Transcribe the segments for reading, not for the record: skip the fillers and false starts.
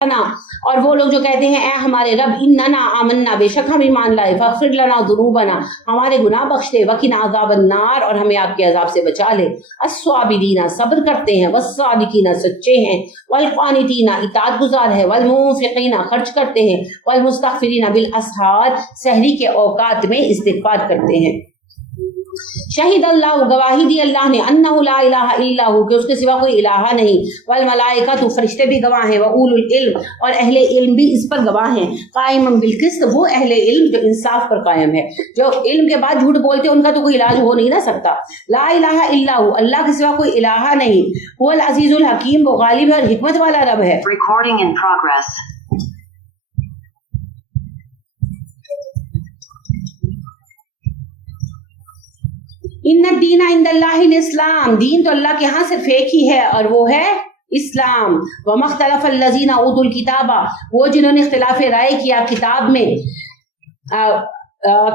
اور وہ لوگ جو کہتے ہیں اے ہمارے رب اننا آمنا بے شک ہم ایمان لائے فاغفر لنا ذنوبنا ہمارے گناہ بخش دے وقنا عذاب النار اور ہمیں آگ کے عذاب سے بچا لے الصابرین صبر کرتے ہیں والصادقین سچے ہیں والقانتین اطاعت گزار ہے والمنفقین خرچ کرتے ہیں والمستغفرین بالاسحار سحری کے اوقات میں استغفار کرتے ہیں شہید اللہ گواہی دی اللہ نے انہ لا الہ الا ہو کہ اس کے سوا کوئی الہ نہیں والملائکۃ فرشتے بھی گواہ ہیں واولو العلم اور اہل علم بھی اس پر گواہ ہیں قائما بالقسط وہ اہل علم جو انصاف پر قائم ہے جو علم کے بعد جھوٹ بولتے ہیں ان کا تو کوئی علاج ہو نہیں نہ سکتا لا الہ الا ہو اللہ کے سوا کوئی الہ نہیں هو العزیز الحکیم وہ غالب اور حکمت والا رب ہے Recording in progress. ان الدین عند اللہ الاسلام دین تو اللہ کے ہاں صرف ایک ہی ہے اور وہ ہے اسلام وما اختلف الذین اوتوا الکتاب وہ جنہوں نے اختلاف رائے کیا کتاب میں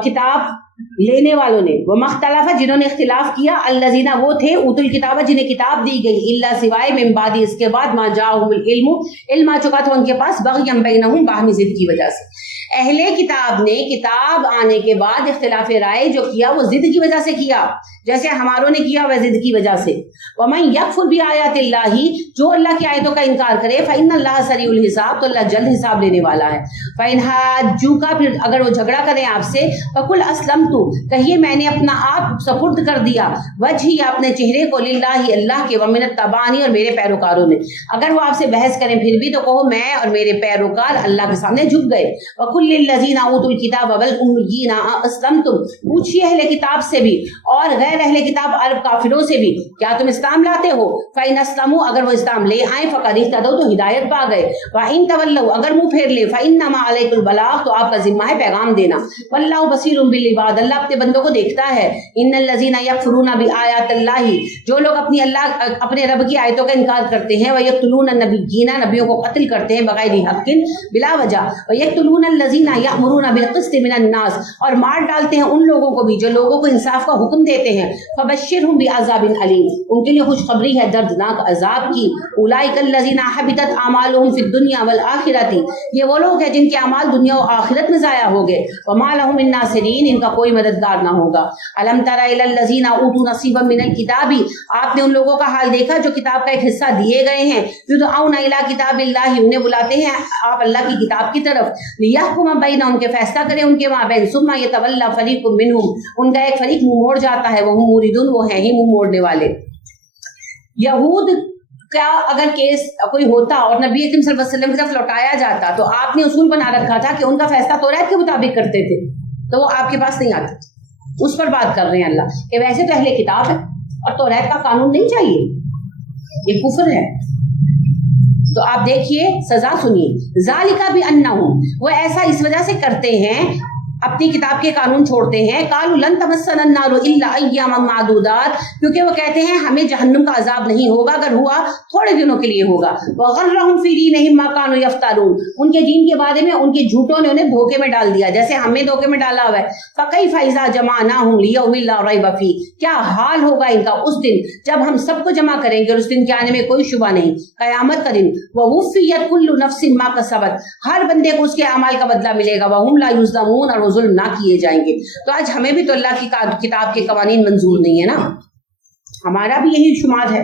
کتاب لینے والوں نے وما اختلف جنہوں نے اختلاف کیا الذین وہ تھے اوتوا الکتاب جنہیں کتاب دی گئی الا سوائے من بعد اس کے بعد ما جاءہم العلم علم آ چکا تھا ان کے پاس بغیا بینہم باہمی ضد کی وجہ سے اہل کتاب نے کتاب آنے کے بعد اختلاف رائے جو کیا وہ ضد کی وجہ سے کیا جیسے ہماروں نے کیا وہ ضد کی وجہ سے ومن یکفر بآیات اللہ جو اللہ کی آیتوں کا انکار کرے فإن اللہ سریع الحساب تو اللہ جلد حساب لینے والا ہے فإن حاجوک پھر اگر وہ جھگڑا کریں آپ سے فقل اسلمت کہیے میں نے اپنا آپ سپرد کر دیا وجہی اپنے چہرے کو للہ اللہ کے ومن التبعانی اور میرے پیروکاروں نے اگر وہ آپ سے بحث کریں پھر بھی تو کہو میں اور میرے پیروکار اللہ کے سامنے جھک گئے وقل للذین اوتوا الکتاب والامیین اسلمتم پوچھیے اہل کتاب سے بھی اور غیر اہل کتاب عرب کافروں سے بھی کیا تم اسلام لاتے ہو فإن اسلموا اگر وہ اسلام لے آئیں فقد اہتدوا تو ہدایت پا گئے وإن تولوا اگر منہ پھیر لے فإنما علیکم البلاغ تو آپ کا ذمہ ہے پیغام دینا واللہ بصیر بالعباد اللہ اپنے بندوں کو دیکھتا ہے ان الذین یکفرون بآیات اللہ جو لوگ اپنے رب کی آیتوں کا انکار کرتے ہیں ویقتلون النبیین نبیوں کو قتل کرتے ہیں بغیر حق بلا وجہ ویقتلون الذین یأمرون بالقسط من الناس اور مار ڈالتے ہیں ان لوگوں کو بھی جو لوگوں کو انصاف کا حکم دیتے ہیں فبشرهم بعذاب علیم ان کے لیے خوشخبری ہے دردناک عذاب کی اولئک الذین حبطت اعمالهم فی الدنیا والآخرۃ یہ وہ لوگ ہیں جن کے اعمال دنیا و آخرت میں ضائع ہو گئے وما لهم من ناصرین ان کا کوئی مددگار نہ ہوگا الم تر الی الذین اوتوا نصیبا من الکتاب آپ نے ان لوگوں کا حال دیکھا جو کتاب کا ایک حصہ دیے گئے ہیں یدعون الی کتاب اللہ انہیں بلاتے ہیں آپ اللہ کی کتاب کی طرف لیحکم بینہم کے فیصلہ کریں ان کے مابین ثم یتولی فریق منہم ان کا ایک فریق منہ موڑ جاتا ہے وہ موردون وہ ہیں ہی منہ موڑنے والے یہود کا اگر کیس کوئی ہوتا اور نبی اکرم صلی اللہ علیہ وسلم کی طرف لوٹایا جاتا تو آپ نے اصول بنا رکھا تھا کہ ان کا فیصلہ توریت کے مطابق کرتے تھے تو وہ آپ کے پاس نہیں آتے اس پر بات کر رہے ہیں اللہ کہ ویسے تو اہل کتاب ہے اور توریت کا قانون نہیں چاہیے یہ کفر ہے تو آپ دیکھیے سزا سنیے ذالکا بانہم وہ ایسا اس وجہ سے کرتے ہیں اپنی کتاب کے قانون چھوڑتے ہیں قالوا لن تمسنا النار الا ایاما معدودات کیونکہ وہ کہتے ہیں ہمیں جہنم کا عذاب نہیں ہوگا اگر ہوا تھوڑے دنوں کے لیے ہوگا وغرہم فی دینہم ما كانوا یفترون ان کے دین کے بارے میں ان کے جھوٹوں نے انہیں دھوکے میں ڈال دیا جیسے ہمیں دھوکے میں ڈالا ہوا ہے فکیف اذا جمعناہم لیوم لا ریب فیہ کیا حال ہوگا ان کا اس دن جب ہم سب کو جمع کریں گے اور اس دن کے آنے میں کوئی شبہ نہیں قیامت کا دن ووفیت کل نفس ما کسبت ہر بندے کو اس کے اعمال کا بدلہ ملے گا وہم لا یظلمون اور ظلم نہ کیے جائیں گے تو آج ہمیں بھی تو اللہ کی کتاب کے قوانین منظور نہیں ہے نا ہمارا بھی یہی شمار ہے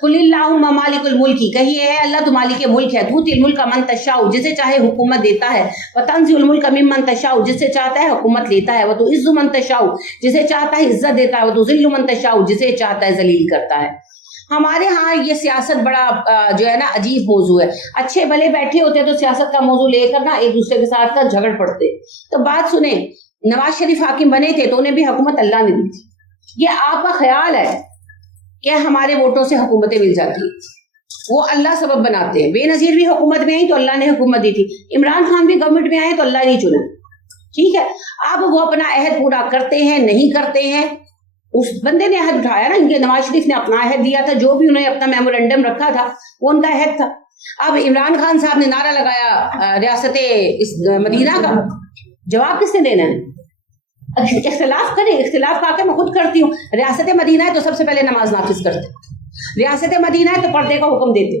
قل اللہم مالک الملک کہیے ہے اللہ تو مالک ملک ہے تؤتی الملک من تشاء جسے چاہے حکومت دیتا ہے وتنزع الملک ممن تشاء جسے چاہتا ہے حکومت لیتا ہے وتعز من تشاء جسے چاہتا ہے عزت دیتا ہے وتذل من تشاء جسے چاہتا ہے ذلیل کرتا ہے ہمارے ہاں یہ سیاست بڑا جو ہے نا عجیب موضوع ہے اچھے بھلے بیٹھے ہوتے تو سیاست کا موضوع لے کر نا ایک دوسرے کے ساتھ کا جھگڑ پڑتے تو بات سنیں نواز شریف حاکم بنے تھے تو انہیں بھی حکومت اللہ نے دی تھی یہ آپ کا خیال ہے کہ ہمارے ووٹوں سے حکومتیں مل جاتی وہ اللہ سبب بناتے ہیں بے نظیر بھی حکومت میں آئی تو اللہ نے حکومت دی تھی عمران خان بھی گورنمنٹ میں آئے تو اللہ نے چنا ٹھیک ہے اب وہ اپنا عہد پورا کرتے ہیں نہیں کرتے ہیں اس بندے نے عہد اٹھایا نا ان کے نواز شریف نے اپنا عہد دیا تھا جو بھی انہوں نے اپنا میمورنڈم رکھا تھا وہ ان کا عہد تھا اب عمران خان صاحب نے نعرہ لگایا ریاست مدینہ کا جواب کس نے دینا ہے اختلاف کریں اختلاف کا کے میں خود کرتی ہوں ریاست مدینہ ہے تو سب سے پہلے نماز نافذ کرتے ریاست مدینہ ہے تو پردے کا حکم دیتے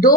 2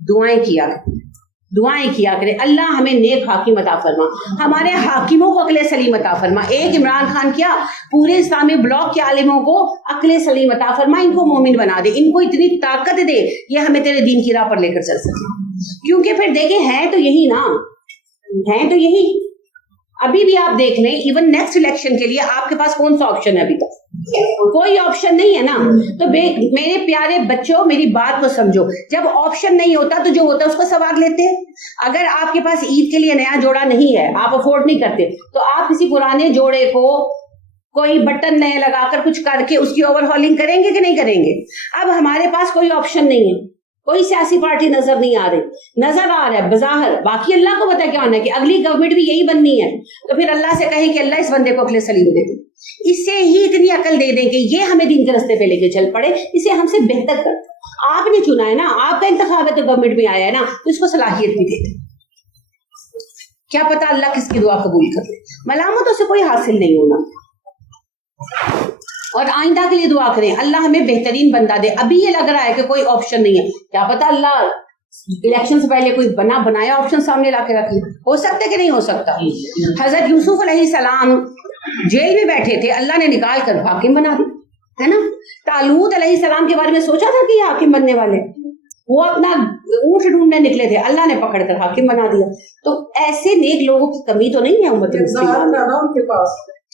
دعائیں کیا کرے اللہ ہمیں نیک حاکم عطا فرما, ہمارے حاکموں کو عقل سلیم عطا فرما. ایک عمران خان کیا پورے اسلامی بلاک کے عالموں کو عقل سلیم عطا فرما, ان کو مومن بنا دے, ان کو اتنی طاقت دے یہ ہمیں تیرے دین کی راہ پر لے کر چل سکے. کیونکہ پھر دیکھیں ہیں تو یہی نا, ہیں تو یہی. ابھی بھی آپ دیکھ لیں ایون نیکسٹ الیکشن کے لیے آپ کے پاس کون سا آپشن ہے؟ ابھی تک کوئی آپشن نہیں ہے نا. تو میرے پیارے بچوں میری بات کو سمجھو, جب آپشن نہیں ہوتا تو جو ہوتا ہے اس کو سوار لیتے ہیں. اگر آپ کے پاس عید کے لیے نیا جوڑا نہیں ہے, آپ افورڈ نہیں کرتے, تو آپ کسی پرانے جوڑے کو کوئی بٹن نئے لگا کر کچھ کر کے اس کی اوور ہالنگ کریں گے کہ نہیں کریں گے؟ اب ہمارے پاس کوئی آپشن نہیں ہے, کوئی سیاسی پارٹی نظر نہیں آ رہی, نظر آ رہا ہے بظاہر, باقی اللہ کو پتا کیا ہونا ہے کہ اگلی گورنمنٹ بھی یہی بننی ہے. تو پھر اللہ سے کہیں کہ اللہ اس بندے کو عقل سلیم دے دے, اس سے ہی اتنی عقل دے دیں کہ یہ ہمیں دین کے راستے پہ لے کے چل پڑے, اسے ہم سے بہتر کر. آپ نے چنا ہے نا, آپ کا انتخاب ہے تو گورنمنٹ میں آیا ہے نا, تو اس کو صلاحیت بھی دے دیں. کیا پتا اللہ کس کی دعا قبول کر لے. ملامتوں سے کوئی حاصل نہیں ہونا. اور آئندہ کے لیے دعا کریں اللہ ہمیں بہترین بندہ دے. ابھی یہ لگ رہا ہے کہ کوئی آپشن نہیں ہے, کیا پتا اللہ الیکشن سے پہلے کوئی بنایا آپشن سامنے لا کے رکھ لے. ہو سکتا ہے کہ نہیں ہو سکتا. حضرت یوسف علیہ السلام جیل میں بیٹھے تھے, اللہ نے نکال کر حاکم بنا دی, ہے نا. طالوت علیہ السلام کے بارے میں سوچا تھا کہ یہ حاکم بننے والے, وہ اپنا اونٹ ڈھونڈنے نکلے تھے, اللہ نے پکڑ کر حاکم بنا دیا. تو ایسے نیک لوگوں کی کمی تو نہیں ہے امت مسلمہ.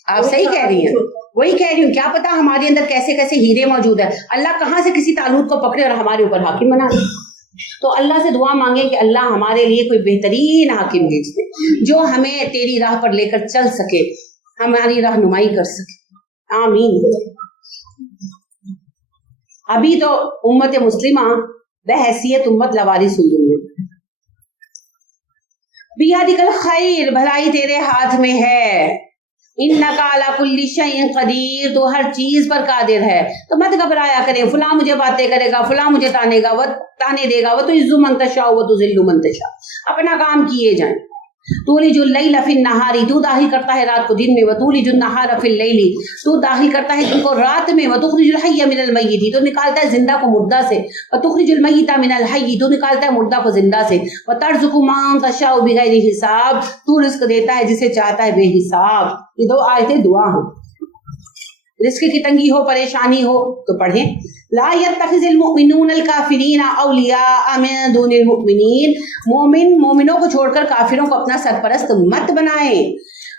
آپ صحیح کہہ رہی ہیں, وہی کہہ رہی ہوں, کیا پتا ہمارے اندر کیسے کیسے ہیرے موجود ہیں. اللہ کہاں سے کسی طالوت کو پکڑے اور ہمارے اوپر حاکم بنا دے. تو اللہ سے دعا مانگیں کہ اللہ ہمارے لیے کوئی بہترین حاکم بھیج دے جو ہمیں تیری راہ پر لے کر چل سکے, ہماری رہنمائی کر سکے. آمین. ابھی تو امت مسلمہ بحیثیت امت لوارث ہوئی ہے. بیادک الخیر, بھلائی تیرے ہاتھ میں ہے. انک علی کل شیء قدیر, تو ہر چیز پر قادر ہے. تو مت گھبرایا کریں, فلاں مجھے باتیں کرے گا, فلاں مجھے تانے دے گا, وہ تو عز من تشاء و تذل من تشاء. اپنا کام کیے جائیں. تولج اللیل فی النہار, تو داخل کرتا ہے رات کو دن میں. وتولج النہار فی اللیل, تو داخل کرتا ہے دن کو رات میں. وتخرج الحی من المیت, تو نکالتا ہے زندہ کو مردہ سے. وتخرج المیت من الحی, تو نکالتا ہے مردہ کو زندہ سے. وترزق من تشاء بغیر حساب, تو رزق دیتا ہے جسے چاہتا ہے بے حساب. یہ دو آیتیں دعا ہیں. رزق کی تنگی ہو, پریشانی ہو تو پڑھیں. لا يتخذ المؤمنون الكافرین اولیاء من دون المؤمنین, مومنوں کو چھوڑ کر کافروں کو اپنا سرپرست مت بنائیں.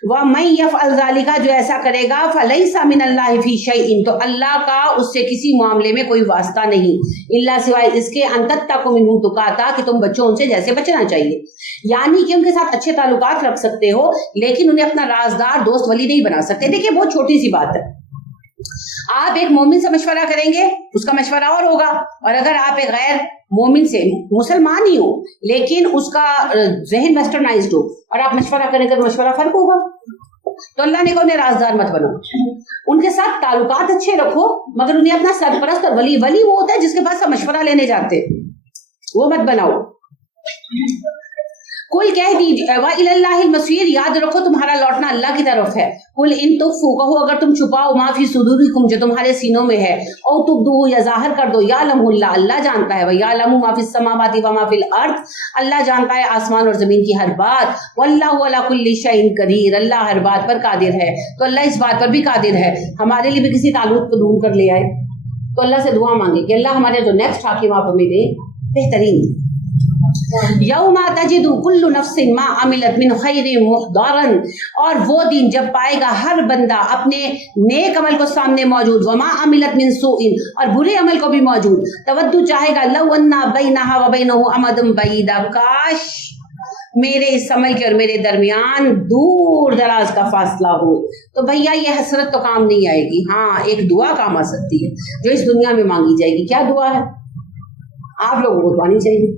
وَمَن يَفْعَلْ ذَلِكَ, جو ایسا کرے گا, فَلَيْسَ مِنَ اللَّهِ فِي شَيْءٍ, تو اللہ کا اس سے کسی معاملے میں کوئی واسطہ نہیں. اللہ سوائے اس کے ان تتقوا منہم تقاتا, کہ تم بچوں ان سے جیسے بچنا چاہیے. یعنی کہ ان کے ساتھ اچھے تعلقات رکھ سکتے ہو لیکن انہیں اپنا رازدار دوست ولی نہیں بنا سکتے. دیکھیں بہت چھوٹی سی بات ہے, آپ ایک مومن سے مشورہ کریں گے اس کا مشورہ اور ہوگا, اور اگر آپ ایک غیر مومن سے, مسلمان ہی ہو لیکن اس کا ذہن ویسٹرنائزڈ ہو, اور آپ مشورہ کریں گے تو مشورہ فرق ہوگا. تو اللہ نے کہا انہیں رازدار مت بناؤ, ان کے ساتھ تعلقات اچھے رکھو مگر انہیں اپنا سرپرست اور ولی وہ ہوتا ہے جس کے پاس مشورہ لینے جاتے, وہ مت بناؤ. کوئی کہہ دیجیے وَإِلَى اللَّهِ الْمَصِيرُ, یاد رکھو تمہارا لوٹنا اللہ کی طرف ہے. قُلْ إِن تُخْفُوا, کہو اگر تم چھپاؤ, مَا فِي صُدُورِكُمْ, جو تمہارے سینوں میں ہے, أَوْ تُبْدُوهُ, یا ظاہر کر دو, يَعْلَمُهُ اللَّهُ, اللہ جانتا ہے, وَيَعْلَمُ مَا فِي السَّمَاوَاتِ وَمَا فِي الْأَرْضِ, اللہ جانتا ہے آسمان اور زمین کی ہر بات. وَاللَّهُ عَلَى كُلِّ شَيْءٍ قَدِيرٌ, اللہ ہر بات پر قادر ہے. تو اللہ اس بات پر بھی قادر ہے ہمارے لیے بھی کسی تعلق کو دور کر لے آئے. تو اللہ سے دعا مانگے کہ اللہ ہمارے جو نیکسٹ حاکم آپ ہمیں دے بہترین. یوم تجد کل نفس ما عملت من خیر محضرا, اور وہ دن جب پائے گا ہر بندہ اپنے نیک عمل کو سامنے موجود, وما عملت من سوء, اور برے عمل کو بھی موجود. تود چاہے گا لو ان بینہا وبینہ امد بعیدا, کاش میرے اس عمل کے اور میرے درمیان دور دراز کا فاصلہ ہو. تو بھیا یہ حسرت تو کام نہیں آئے گی, ہاں ایک دعا کام آ سکتی ہے جو اس دنیا میں مانگی جائے گی. کیا دعا ہے آپ لوگوں کو پانی چاہیے.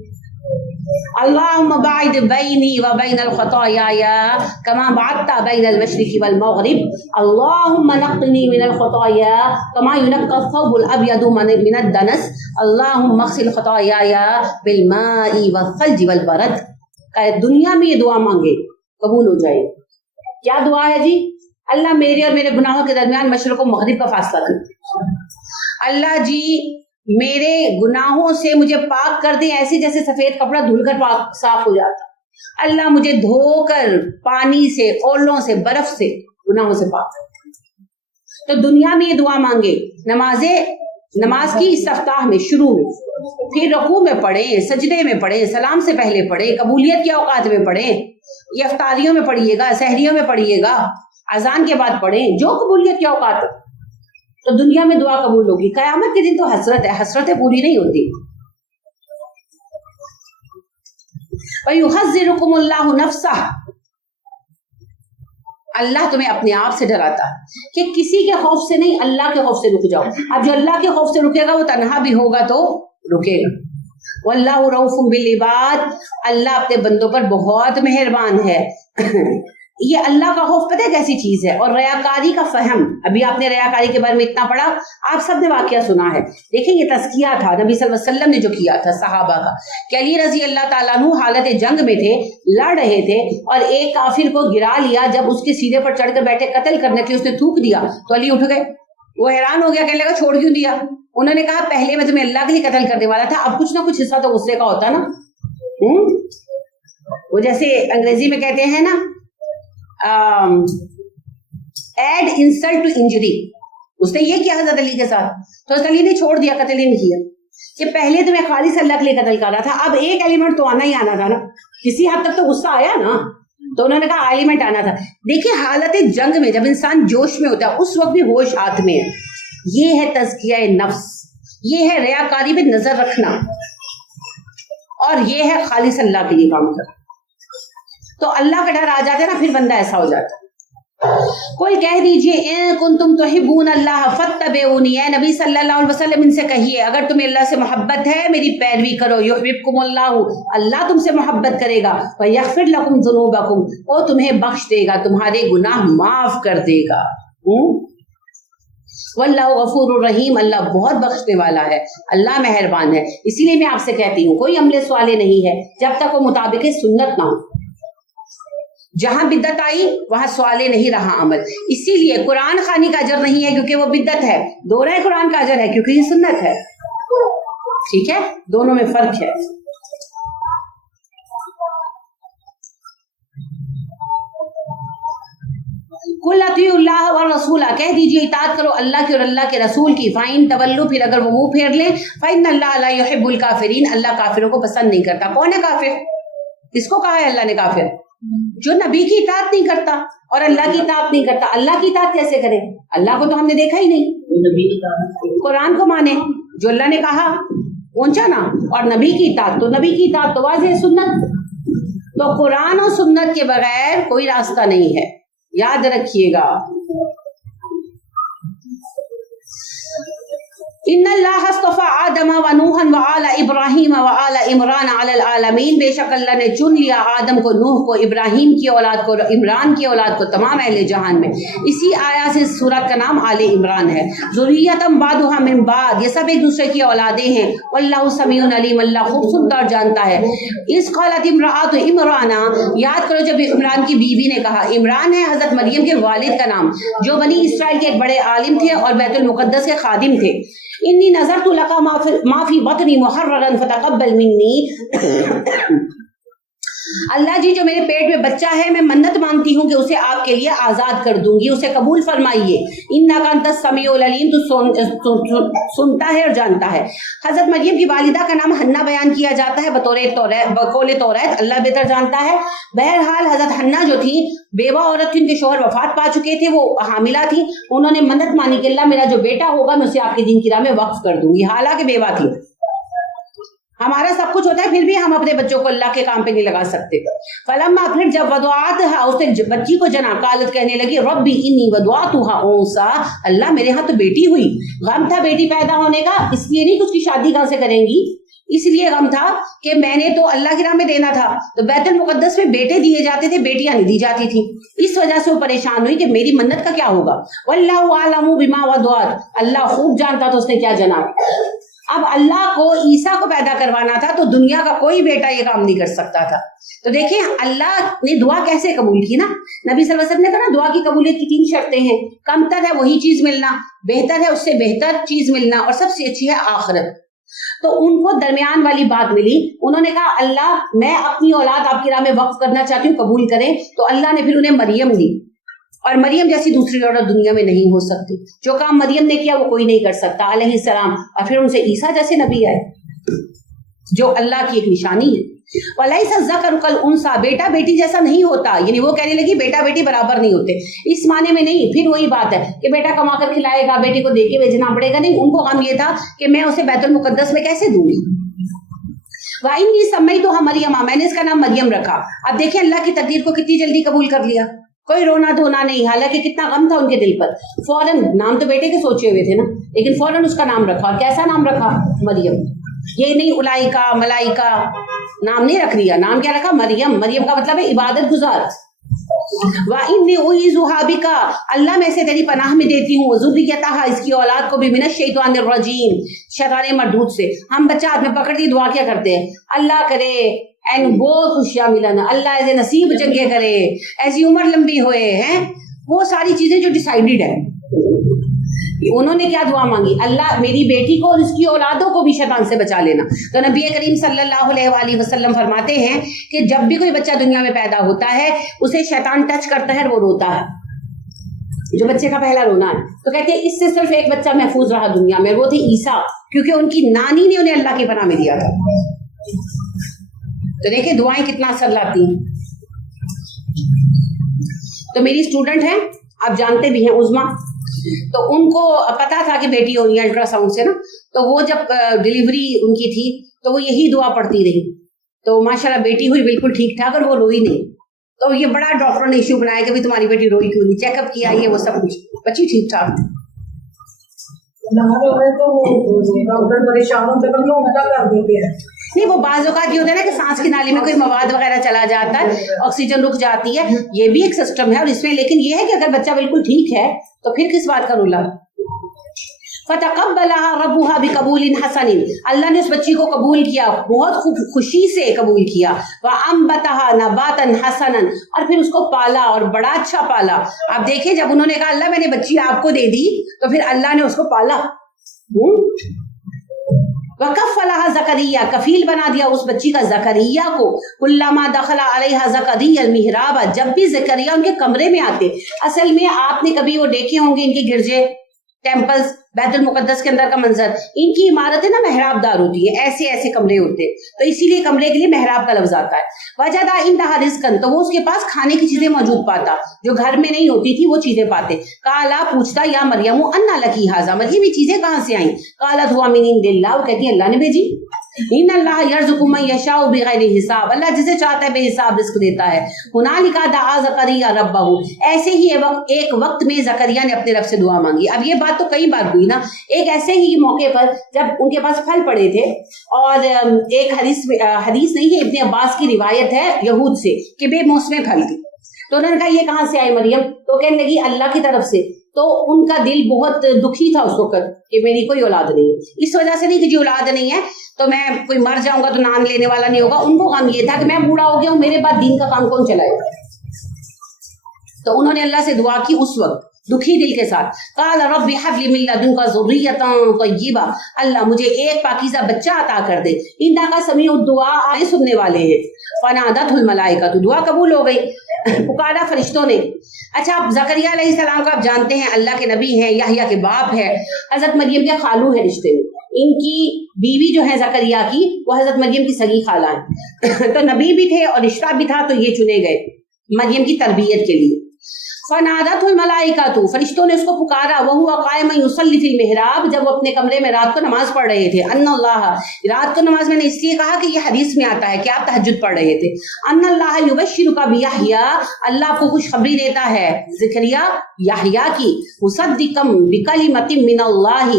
اللہم باعد بینی و بین الخطایا کما بعدت بین المشرق والمغرب. اللہم نقنی من الخطایا کما ینقی الثوب الابیض من الدنس. اللہم اغسل خطایا بالماء والثلج والبرد. دنیا میں یہ دعا مانگے قبول ہو جائے. کیا دعا ہے جی؟ اللہ میرے اور میرے گناہوں کے درمیان مشرق و مغرب کا فاصلہ کر. اللہ جی میرے گناہوں سے مجھے پاک کر دیں ایسے جیسے سفید کپڑا دھل کر پاک صاف ہو جاتا. اللہ مجھے دھو کر پانی سے، اولوں سے، برف سے گناہوں سے پاک کر دیں. تو دنیا میں یہ دعا مانگے، نماز کی استفتاح میں، شروع میں، پھر رکوع میں پڑھیں، سجدے میں پڑھیں، سلام سے پہلے پڑھیں، قبولیت کے اوقات میں پڑھیں، یہ افطاریوں میں پڑھیے گا، سحریوں میں پڑھیے گا، اذان کے بعد پڑھیں، جو قبولیت کے اوقات، تو دنیا میں دعا قبول ہوگی. قیامت کے دن تو حسرت ہے، حسرتیں پوری نہیں ہوتی. وَيُحَذِّرُكُمُ اللَّهُ نَفْسَهُ، اللہ تمہیں اپنے آپ سے ڈراتا ہے کہ کسی کے خوف سے نہیں، اللہ کے خوف سے رک جاؤ. اب جو اللہ کے خوف سے رکے گا وہ تنہا بھی ہوگا تو رکے گا. واللہ رؤوف بالعباد، اللہ اپنے بندوں پر بہت مہربان ہے. یہ اللہ کا خوف پتہ ہے کیسی چیز ہے، اور ریاکاری کا فہم. ابھی آپ نے ریاکاری کے بارے میں اتنا پڑھا، آپ سب نے واقعہ سنا ہے. دیکھیں یہ تزکیہ تھا نبی صلی اللہ علیہ وسلم نے جو کیا تھا صحابہ کا، کہ علی رضی اللہ تعالیٰ عنہ حالت جنگ میں تھے، لڑ رہے تھے، اور ایک کافر کو گرا لیا. جب اس کے سینے پر چڑھ کر بیٹھے قتل کرنے کے اس نے تھوک دیا تو علی اٹھ گئے. وہ حیران ہو گیا، کہنے لگا چھوڑ کیوں دیا؟ انہوں نے کہا پہلے میں تمہیں اللہ کے لیے قتل کرنے والا تھا، اب کچھ نہ کچھ حصہ تو غصے کا ہوتا نا. وہ جیسے انگریزی میں کہتے ہیں نا ایڈ انسلٹ ٹو انجری، اس نے یہ کیا حضرت علی کے ساتھ. تو حضرت علی نے چھوڑ دیا، قتل ہی نہیں کیا. کہ پہلے تو میں خالص اللہ کے لیے قتل کر رہا تھا، اب ایک ایلیمنٹ تو آنا ہی آنا تھا نا، کسی حد تک تو غصہ آیا نا. تو انہوں نے کہا ایلیمنٹ آنا تھا. دیکھیں حالت جنگ میں جب انسان جوش میں ہوتا ہے اس وقت بھی ہوش ہاتھ میں ہے. یہ ہے تزکیہ نفس، یہ ہے ریاکاری پہ نظر رکھنا، اور یہ ہے خالص اللہ کے لیے کام کرنا. تو اللہ کا ڈر آ جاتا ہے نا، پھر بندہ ایسا ہو جاتا ہے. کوئی کہہ دیجئے ان کنتم تحبون اللہ فاتبعونی، اے نبی صلی اللہ علیہ وسلم ان سے کہیے اگر تمہیں اللہ سے محبت ہے میری پیروی کرو. یحببکم اللہ، اللہ تم سے محبت کرے گا. ویغفر لکم ذنوبکم، وہ تمہیں بخش دے گا، تمہارے گناہ معاف کر دے گا. واللہ غفور الرحیم، اللہ بہت بخشنے والا ہے، اللہ مہربان ہے. اسی لیے میں آپ سے کہتی ہوں کوئی عمل صالح نہیں ہے جب تک وہ مطابق سنت نہ ہو. جہاں بدعت آئی وہاں صالح نہیں رہا عمل. اسی لیے قرآن خوانی کا اجر نہیں ہے کیونکہ وہ بدعت ہے، دورہ قرآن کا اجر ہے کیونکہ یہ سنت ہے. ٹھیک ہے، دونوں میں فرق ہے. قل اطیعوا اللہ والرسول، کہہ دیجیے اطاعت کرو اللہ کی اور اللہ کے رسول کی. فَإِن تَوَلُّوا، پھر اگر وہ منہ پھیر لیں، فَإِنَّ اللَّهَ لَا يُحِبُّ الْكَافِرِينَ، اللہ کافروں کو پسند نہیں کرتا. کون ہے کافر؟ کس کو کہا ہے اللہ نے کافر؟ جو نبی کی اطاعت نہیں کرتا اور اللہ کی اطاعت نہیں کرتا. اللہ کی اطاعت کیسے کرے؟ اللہ کو تو ہم نے دیکھا ہی نہیں. قرآن کو مانے، جو اللہ نے کہا پہنچا نا، اور نبی کی اطاعت، تو نبی کی اطاعت تو واضح سنت. تو قرآن اور سنت کے بغیر کوئی راستہ نہیں ہے، یاد رکھیے گا. ان اللہ اصطفى آدم ونوحا وآل ابراہیم وآل عمران علی العالمین، بے شک اللہ نے چن لیا آدم کو، نوح کو، ابراہیم کی اولاد کو، عمران کی اولاد کو، تمام اہل جہان میں. اسی آیا سے سورت کا نام آل عمران ہے. ذریۃ بعضها من بعض، یہ سب ایک دوسرے کی اولادیں ہیں. واللہ سمیع علیم، اللہ خوب سنتا اور جانتا ہے. اذ قالت امرأۃ عمران، یاد کرو جب عمران کی بیوی نے کہا، عمران ہے حضرت مریم کے والد کا نام، جو بنی اسرائیل کے ایک بڑے عالم تھے اور بیت المقدس کے خادم تھے. انی نظرت لک ما فی بطنی محررا فتقبل منی، اللہ جی جو میرے پیٹ میں بچہ ہے میں منت مانتی ہوں کہ اسے آپ کے لیے آزاد کر دوں گی، اسے قبول فرمائیے. انک انت السمیع العلیم، تو سنتا ہے اور جانتا ہے. حضرت مریم کی والدہ کا نام حنا بیان کیا جاتا ہے بقول توریت، اللہ بہتر جانتا ہے. بہرحال حضرت حنا جو تھی بیوہ عورت تھی، ان کے شوہر وفات پا چکے تھے، وہ حاملہ تھی. انہوں نے منت مانی کہ اللہ میرا جو بیٹا ہوگا میں اسے آپ کے دین کی راہ میں وقف کر دوں گی، حالانکہ بیوہ تھی. ہمارا سب کچھ ہوتا ہے پھر بھی ہم اپنے بچوں کو اللہ کے کام پہ نہیں لگا سکتے. فلما، پھر جب وضعتها، اس نے بچی کو جنا، قالت کہنے لگی ربی انی وضعتها انثى، اللہ میرے ہاں تو بیٹی ہوئی. غم تھا بیٹی پیدا ہونے کا، اس لیے نہیں کہ اس کی شادی کہاں سے کریں گی، اس لیے غم تھا کہ میں نے تو اللہ کی راہ میں دینا تھا. تو بیت المقدس میں بیٹے دیے جاتے تھے، بیٹیاں نہیں دی جاتی تھی. اس وجہ سے وہ پریشان ہوئی کہ میری منت کا کیا ہوگا. واللہ اعلم بما وضعت، اللہ خوب جانتا تھا اس نے کیا جنا. اب اللہ کو عیسیٰ کو پیدا کروانا تھا تو دنیا کا کوئی بیٹا یہ کام نہیں کر سکتا تھا. تو دیکھیں اللہ نے دعا کیسے قبول کی نا. نبی صلی اللہ علیہ وسلم نے کہا نا دعا کی قبولیت کی 3 شرطیں ہیں. کم تر ہے وہی چیز ملنا، بہتر ہے اس سے بہتر چیز ملنا، اور سب سے اچھی ہے آخرت. تو ان کو درمیان والی بات ملی. انہوں نے کہا اللہ میں اپنی اولاد آپ کی راہ میں وقف کرنا چاہتی ہوں, قبول کریں. تو اللہ نے پھر انہیں مریم دی, اور مریم جیسی دوسری عورت دنیا میں نہیں ہو سکتی. جو کام مریم نے کیا وہ کوئی نہیں کر سکتا علیہ السلام. اور پھر ان سے عیسیٰ جیسے نبی آئے جو اللہ کی ایک نشانی ہے. وَلَيْسَ الذَّكَرُ كَالْأُنثَىٰ, بیٹا بیٹی جیسا نہیں ہوتا. یعنی وہ کہنے لگی بیٹا بیٹی برابر نہیں ہوتے, اس معنی میں نہیں. پھر وہی بات ہے کہ بیٹا کما کر کھلائے گا, بیٹی کو دے کے بھیجنا پڑے گا. نہیں, ان کو غم یہ تھا کہ میں اسے بیت المقدس میں کیسے دوں گی. وَإِنِّي سَمَّيْتُهَا مَرْيَمَ, میں نے اس کا نام مریم رکھا. اب دیکھیں اللہ کی تقدیر کو کتنی جلدی قبول کر لیا, کوئی رونا دھونا نہیں. حالانکہ کتنا غم تھا ان کے دل پر. فوراً نام تو بیٹے کے سوچے ہوئے تھے نا, لیکن فوراً اس کا نام رکھا. اور کیسا نام رکھا؟ مریم. یہ نہیں الائکا ملائکہ نام نہیں رکھ دیا, نام کیا رکھا؟ مریم. مریم کا مطلب ہے عبادت گزار. وَإِنِّي أُعِيذُهَا بِكَ, اللہ میں سے تیری پناہ میں دیتی ہوں, وَذُرِّيَّتَهَا, اس کی اولاد کو بھی, مِنَ الشَّيْطَانِ الرَّجِيمِ, شیطان مردود سے. ہم بچہ ہاتھ میں پکڑ دی دعا کیا کرتے ہیں؟ اللہ کرے این بہت خوشیاں ملن, اللہ ایسے نصیب چنگے کرے, ایسی عمر لمبی ہوئے ہیں, وہ ساری چیزیں جو ڈیسائیڈڈ ہیں. انہوں نے کیا دعا مانگی؟ اللہ میری بیٹی کو اور اس کی اولادوں کو بھی شیطان سے بچا لینا. تو نبی کریم صلی اللہ علیہ وآلہ وسلم فرماتے ہیں کہ جب بھی کوئی بچہ دنیا میں پیدا ہوتا ہے اسے شیطان ٹچ کرتا ہے اور وہ روتا ہے, جو بچے کا پہلا رونا ہے. تو کہتے ہیں اس سے صرف ایک بچہ محفوظ رہا دنیا میں, وہ تھی عیسیٰ, کیونکہ ان کی نانی نے انہیں اللہ کی پناہ میں دیا تھا. تو دیکھیں دعائیں کتنا اثر لاتی ہیں. تو میری اسٹوڈنٹ ہیں, آپ جانتے بھی ہیں, عظما, تو ان کو پتا تھا کہ بیٹی ہونی ہے الٹرا ساؤنڈ سے نا. تو وہ جب ڈلیوری ان کی تھی تو وہ یہی دعا پڑھتی رہی. تو ماشاءاللہ بیٹی ہوئی بالکل ٹھیک ٹھاک, اور وہ روئی نہیں. تو یہ بڑا ڈاکٹر نے ایشو بنایا کہ بھی تمہاری بیٹی روئی کیوں نہیں, چیک اپ کیا, یہ وہ سب کچھ, بچی ٹھیک ٹھاک. نہیں, وہ بعض اوقات یہ ہوتا ہے نا کہ سانس کی نالی میں کوئی مواد وغیرہ چلا جاتا ہے, آکسیجن رک جاتی ہے, یہ بھی ایک سسٹم ہے. اور اس میں لیکن یہ ہے کہ اگر بچہ بالکل ٹھیک ہے تو پھر کس بات کا رولا. فَتَقَبَّلَهَا رَبُّهَا بِقَبُولٍ حَسَنٍ, اللہ نے اس بچی کو قبول کیا, بہت خوشی سے قبول کیا. وَأَنبَتَهَا نَبَاتًا حَسَنًا, اور پھر اس کو پالا اور بڑا اچھا پالا. آپ دیکھیں جب انہوں نے کہا اللہ میں نے بچی آپ کو دے دی, تو پھر اللہ نے اس کو پالا. وَكَفَّلَهَا زَكَرِيَّا, کفیل بنا دیا اس بچی کا زکریا کو. كُلَّمَا دَخَلَ عَلَيْهَا زَكَرِيَّا الْمِحْرَابَ, جب بھی زکریا ان کے کمرے میں آتے. اصل میں آپ نے کبھی وہ دیکھے ہوں گے ان کے گرجے, ٹیمپلز, بیت المقدس کے اندر کا منظر, ان کی عمارتیں نا محراب دار ہوتی ہیں, ایسے ایسے کمرے ہوتے ہیں, تو اسی لیے کمرے کے لیے محراب کا لفظ آتا ہے. وَجَدَ عِندَهَا رِزْقًا, تو وہ اس کے پاس کھانے کی چیزیں موجود پاتا, جو گھر میں نہیں ہوتی تھی وہ چیزیں پاتے. قَالَ, پوچھتا, یا مریم أَنَّىٰ لَكِ هَٰذَا, مریم یہ چیزیں کہاں سے آئیں؟ قَالَتْ هُوَ مِنْ عِندِ اللَّهِ, وہ کہتی ہے اللہ نے بھیجی. ان اللہ یرزق من یشاء بغیر حساب, اللہ جسے چاہتا ہے بے حساب رزق دیتا ہے. ہنالک دعا زکریا ربہ, ایسے ہی ایک وقت میں زکریا نے اپنے رب سے دعا مانگی. اب یہ بات تو کئی بار ہوئی نا, ایک ایسے ہی موقع پر جب ان کے پاس پھل پڑے تھے, اور ایک حدیث نہیں ہے, ابن عباس کی روایت ہے یہود سے کہ بے موسم پھل تھی. تو انہوں نے کہا یہ کہاں سے آئی مریم؟ تو کہنے لگی اللہ کی طرف سے. تو ان کا دل بہت دکھی تھا اس وقت کہ میری کوئی اولاد نہیں ہے. اس وجہ سے نہیں کہ جی اولاد نہیں ہے تو میں کوئی مر جاؤں گا تو نام لینے والا نہیں ہوگا. ان کو غم یہ تھا کہ میں بوڑھا ہو گیا ہوں, میرے بعد دین کا کام کون چلائے گا. تو انہوں نے اللہ سے دعا کی اس وقت دکھی دل کے ساتھ. قال رب هب لي من لدنك ذرية طيبة, اللہ مجھے ایک پاکیزہ بچہ عطا کر دے. انک سمیع الدعاء, آئے سننے والے ہیں. فنادته الملائکہ, تو دعا قبول ہو گئی, پکارا فرشتوں نے. اچھا, زکریا علیہ السلام کو آپ جانتے ہیں اللہ کے نبی ہیں, یحییٰ کے باپ ہے, حضرت مریم کے خالو ہیں رشتے میں. ان کی بیوی جو ہے زکریا کی, وہ حضرت مریم کی سگی خالہ ہیں. تو نبی بھی تھے اور رشتہ بھی تھا, تو یہ چنے گئے مریم کی تربیت کے لیے. فنادته الملائکۃ, فرشتوں نے اس کو پکارا. وہو قائم یصلی فی المحراب, جب وہ اپنے کمرے میں رات کو نماز پڑھ رہے تھے. ان اللہ, رات کو نماز میں نے اس لیے کہا کہ یہ حدیث میں آتا ہے کہ آپ تہجد پڑھ رہے تھے. ان اللہ یبشرک بیحییٰ, اللہ آپ کو خوشخبری دیتا ہے زکریا یحییٰ کی. مصدقا بکلمۃ من اللہ,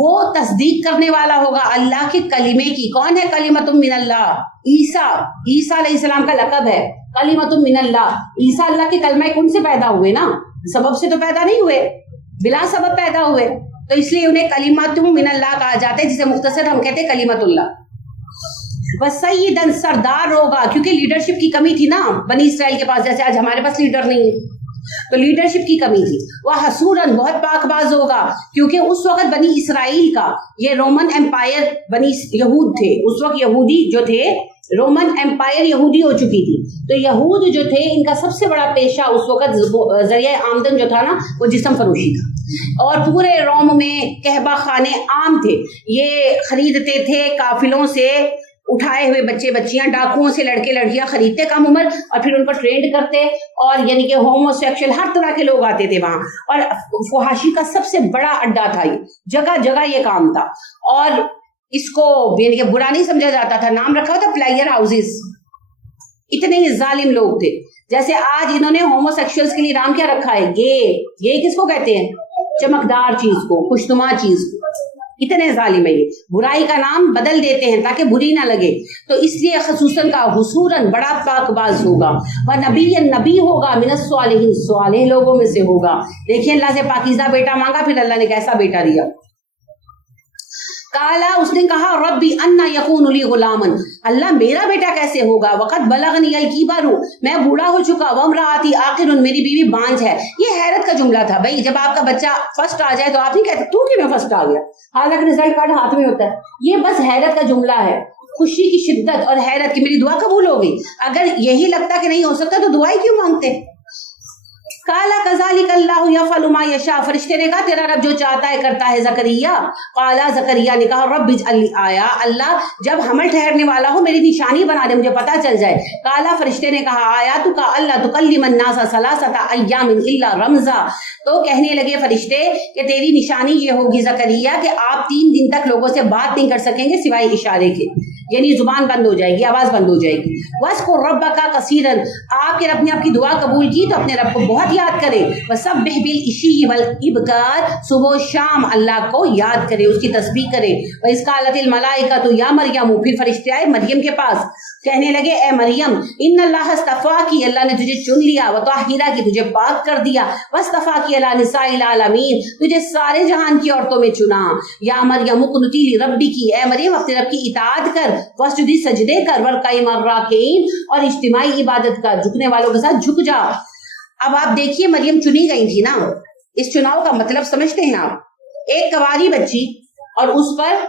وہ تصدیق کرنے والا ہوگا اللہ کے کلمے کی. کون ہے کلمۃ من اللہ؟ عیسیٰ. عیسیٰ علیہ السلام کا لقب ہے کلمۃ من اللہ. عیسیٰ اللہ کے کلمہ کن سے پیدا ہوئے نا, سبب سے تو پیدا نہیں ہوئے, بلا سبب پیدا ہوئے. تو اس لیے انہیں کلمۃ من اللہ کہا جاتا ہے, جسے مختصر ہم کہتے ہیں کلمۃ اللہ. وسیدن, سردار ہوگا, کیونکہ لیڈرشپ کی کمی تھی نا بنی اسرائیل کے پاس, جیسے آج ہمارے پاس لیڈر نہیں ہے. تو لیڈرشپ کی کمی تھی. وہ حسورن بہت پاک باز ہوگا کیونکہ اس وقت بنی اسرائیل کا یہ رومن ایمپائر بنی یہود تھے اس وقت یہودی جو تھے رومن ایمپائر یہودی ہو چکی تھی. تو یہود جو تھے ان کا سب سے بڑا پیشہ اس وقت ذریعہ آمدن جو تھا نا وہ جسم فروشی تھا اور پورے روم میں کہبہ خانے عام تھے. یہ خریدتے تھے قافلوں سے اٹھائے ہوئے بچے بچیاں ڈاکوؤں سے لڑکے لڑکیاں خریدتے کم عمر اور پھر ان کو ٹرینڈ کرتے اور یعنی کہ ہومو سیکشل ہر طرح کے لوگ آتے تھے وہاں اور فحاشی کا سب سے بڑا اڈا تھا. یہ جگہ جگہ یہ کام تھا اور اس کو یعنی کہ برا نہیں سمجھا جاتا تھا. نام رکھا تھا پلائر ہاؤسز. اتنے ہی ظالم لوگ تھے. جیسے آج انہوں نے ہومو سیکشلز کے لیے نام کیا رکھا ہے یہ کس کو کہتے ہیں چمکدار چیز کو خوشنما چیز کو. اتنے ظالم ہے یہ برائی کا نام بدل دیتے ہیں تاکہ بری نہ لگے. تو اس لیے خصوصاً کا حصوراً بڑا پاک باز ہوگا وہ نبی ہوگا من الصالحین صالح لوگوں میں سے ہوگا. دیکھیں اللہ سے پاکیزہ بیٹا مانگا پھر اللہ نے کیسا بیٹا دیا. کالا اس نے کہا ربی انا یکون لی غلامن اللہ میرا بیٹا کیسے ہوگا وقت بلغنی الکبر میں بوڑھا ہو چکا وامراتی عاقر میری بیوی بانجھ ہے. یہ حیرت کا جملہ تھا. بھائی جب آپ کا بچہ فرسٹ آ جائے تو آپ نہیں کہتے تو کیوں فرسٹ آ گیا حالانکہ رزلٹ کارڈ ہاتھ میں ہوتا ہے. یہ بس حیرت کا جملہ ہے خوشی کی شدت اور حیرت کی میری دعا قبول ہو گئی. اگر یہی لگتا کہ نہیں ہو سکتا تو دعائیں کیوں مانگتے. قالا کذالک اللہ یفعل ما یشاء فرشتے نے کہا تیرا رب جو چاہتا ہے کرتا ہے. زکریا قالا زکریا نے کہا رب اجعل لی آیا اللہ جب حمل ٹھہرنے والا ہو میری نشانی بنا دے مجھے پتا چل جائے. قالا فرشتے نے کہا آیاتک اللہ تکلم الناس ثلاثۃ ایام الا رمزا. تو کہنے لگے فرشتے کہ تیری نشانی یہ ہوگی زکریا کہ آپ 3 دن تک لوگوں سے بات نہیں کر سکیں گے سوائے اشارے کے یعنی زبان بند ہو جائے گی آواز بند ہو جائے گی. وَاذْكُرْ رَبَّكَ كَثِيرًا آپ کے رب نے آپ کی دعا قبول کی تو اپنے رب کو بہت یاد کرے. وَسَبِّحْ بِالْعِشِيِّ وَالْإِبْكَارِ صبح و شام اللہ کو یاد کرے اس کی تسبیح کرے. وَإِذْ قَالَتِ الْمَلَائِكَةُ يَا مَرْيَمُ پھر فرشتے آئے مریم کے پاس کہنے لگے اے مریم ان اللہ اصطفاکی اللہ نے تجھے چن لیا وطہرا کی تجھے پاک کر دیا واصطفاکی علی نساء العالمین تجھے سارے جہان کی عورتوں میں چنا. یا مریم اقنتی لربکی اے مریم اپنے رب کی اطاعت کر واسجدی سجدے کر ورکعی مع الراکعین اور اجتماعی عبادت کر جھکنے والوں کے ساتھ جھک جا. اب آپ دیکھیے مریم چنی گئی تھی نا اس چناؤ کا مطلب سمجھتے ہیں آپ ایک کنواری بچی اور اس پر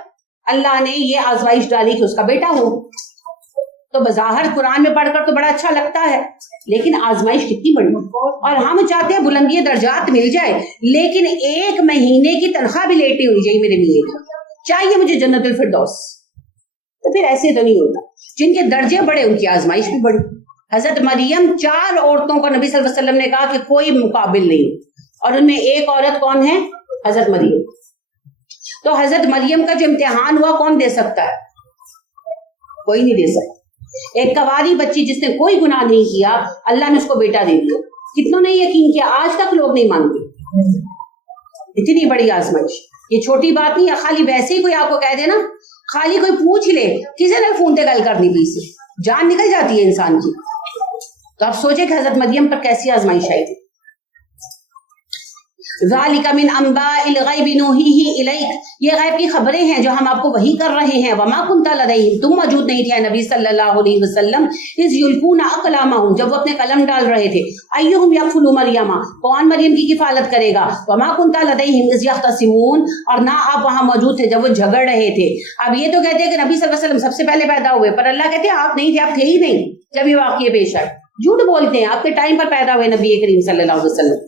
اللہ نے یہ آزمائش ڈالی کہ اس کا بیٹا ہو. تو بظاہر قرآن میں پڑھ کر تو بڑا اچھا لگتا ہے لیکن آزمائش کتنی بڑی اور ہم چاہتے ہیں بلندی درجات مل جائے لیکن 1 مہینے کی تنخواہ بھی لیٹی ہونی چاہیے میرے لیے چاہیے مجھے جنت الفردوس. تو پھر ایسے تو نہیں ہوتا. جن کے درجے بڑے ان کی آزمائش بھی بڑی. حضرت مریم 4 عورتوں کو نبی صلی اللہ علیہ وسلم نے کہا کہ کوئی مقابل نہیں اور ان میں ایک عورت کون ہے حضرت مریم. تو حضرت مریم کا جو امتحان ہوا کون دے سکتا ہے کوئی نہیں دے سکتا. ایک کواری بچی جس نے کوئی گناہ نہیں کیا اللہ نے اس کو بیٹا دے دیا. کتنوں نے یقین کیا آج تک لوگ نہیں مانتے. اتنی بڑی آزمائش یہ چھوٹی بات نہیں ہے. خالی ویسے ہی کوئی آپ کو کہہ دے نا خالی کوئی پوچھ لے کسی نے فون پہ گل کرنی پی سے جان نکل جاتی ہے انسان کی. تو آپ سوچے کہ حضرت مریم پر کیسی آزمائش آئی تھی. ذالک من انباء الغیب نوحیہ الیک یہ غیب کی خبریں ہیں جو ہم آپ کو وحی کر رہے ہیں. وما کنت لدیہم تم موجود نہیں تھے نبی صلی اللہ علیہ وسلم اذ یلقون اقلامہم جب وہ اپنے قلم ڈال رہے تھے. ایہم یکفل مریم کون مریم کی کفالت کرے گا. وما کنت لدیہم اذ یختصمون اور نہ آپ وہاں موجود تھے جب وہ جھگڑ رہے تھے. اب یہ تو کہتے ہیں کہ نبی صلی اللہ علیہ وسلم سب سے پہلے پیدا ہوئے پر اللہ کہتے ہیں آپ نہیں تھے آپ تھے ہی نہیں جب یہ واقعے پیش آئے. جھوٹ بولتے ہیں آپ کے ٹائم پر پیدا ہوئے نبی کریم صلی اللہ علیہ وسلم.